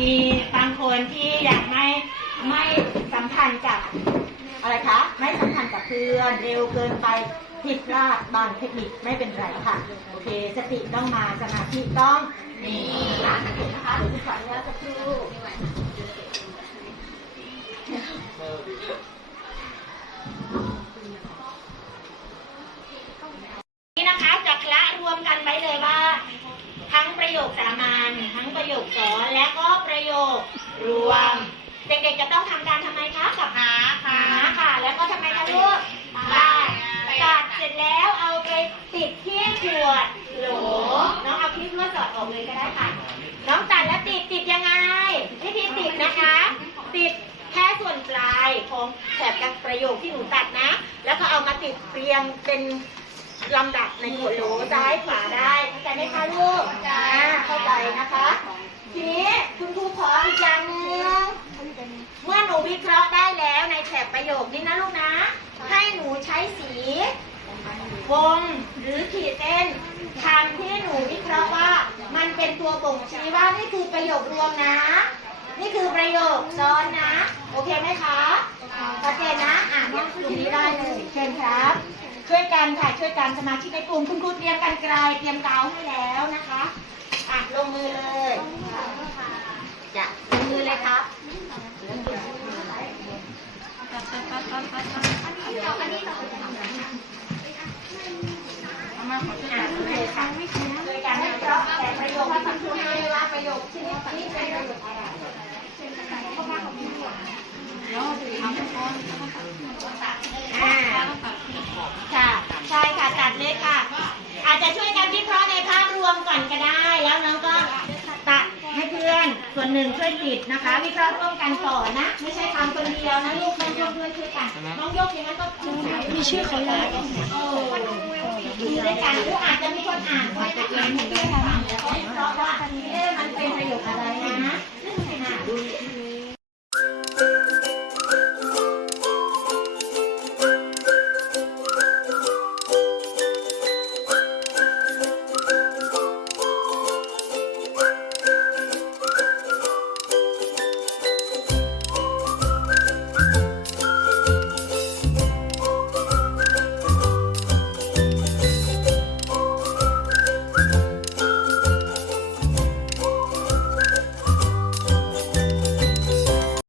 มีบางคนที่อยากไม่ไม่สัมพันธ์กับอะไรคะ ไม่สัมพันธ์กับเพื่อนเร็วเกินไปผิดพลาดบางเทคนิคไม่เป็นไรค่ะ โอเค สติต้องมาสมาธิต้องมีนะคนะคะเดี๋ยวจะสอนแล้วสักครู่ นี่นะคะจะคละรวมกันไว้เลยว่า ทั้งประโยคสามัญทั้งประโยคสอนและก็ประโยค รวม เด็กๆจะต้องทำการทำไมคะกับหาหาค่ะ แล้วก็ทำไมคะลูกตัดตัดเสร็จแล้วเอาไปติดที่ขวดโหลน้องเอาคลิปลวดสอดออกเลยก็ได้ค่ะ น้องตัดแล้วติดติดยังไงวิธีติดนะคะ ติดแค่ส่วนปลายของแถบกประโยคที่หนูตัดนะ แล้วก็เอามาติดเรียงเป็นลำดับในขวดโหลซ้ายขวาได้เข้าใจไหมคะลูกอ่าเข้าใจนะคะ ทีนี้คุณครูขออีกอย่างหนึ่งเมื่อหนู วิเคราะห์ได้แล้วในแถบประโยคนี้นะลูกนะ ให้หนูใช้สี วงหรือขีดเส้นคำที่หนูวิเคราะห์ว่า มันเป็นตัวบ่งชี้ว่านี่คือประโยครวมนะ นี่คือประโยคซ้อนนะ โอเคไหมคะชัดเจนนะ อะเนี่ยตรงนี้ได้เลย เชิญครับ ช่วยกันค่ะ ช่วยกันสมาชิกในกลุ่มคุณครูเตรียมกันไกลเตรียมกาวให้แล้วนะคะ อะลงมือเลยจะลงมือเลยครับ อะเลยค่ะโดยการวิเคราะห์แต่ประโยคที่คุณ ครูให้ว่าประโยคชนิดนี้เป็นประโยคอะไรอ่าค่ะ ใช่ค่ะตัดเลยค่ะ อาจจะช่วยกันวิเคราะห์ในภาพรวมก่อนก็ได้ แล้วน้องก็ตัดให้เพื่อน ส่วนหนึ่งช่วยติดนะคะ วิเคราะห์ร่วมกันก่อนนะ ไม่ใช่ทำคนเดียวนะลูกต้องร่วมด้วยช่วยกัน น้องยกอย่างนั้นก็มีชื่อเขาเลย ดูด้วยกันหรืออาจจะมีคนอ่านก็ได้อ่านให้ด้วยฟังแล้วก็วิเคราะห์ว่าเอ๊ะมันเป็นประโยคอะไรนะอ่าดู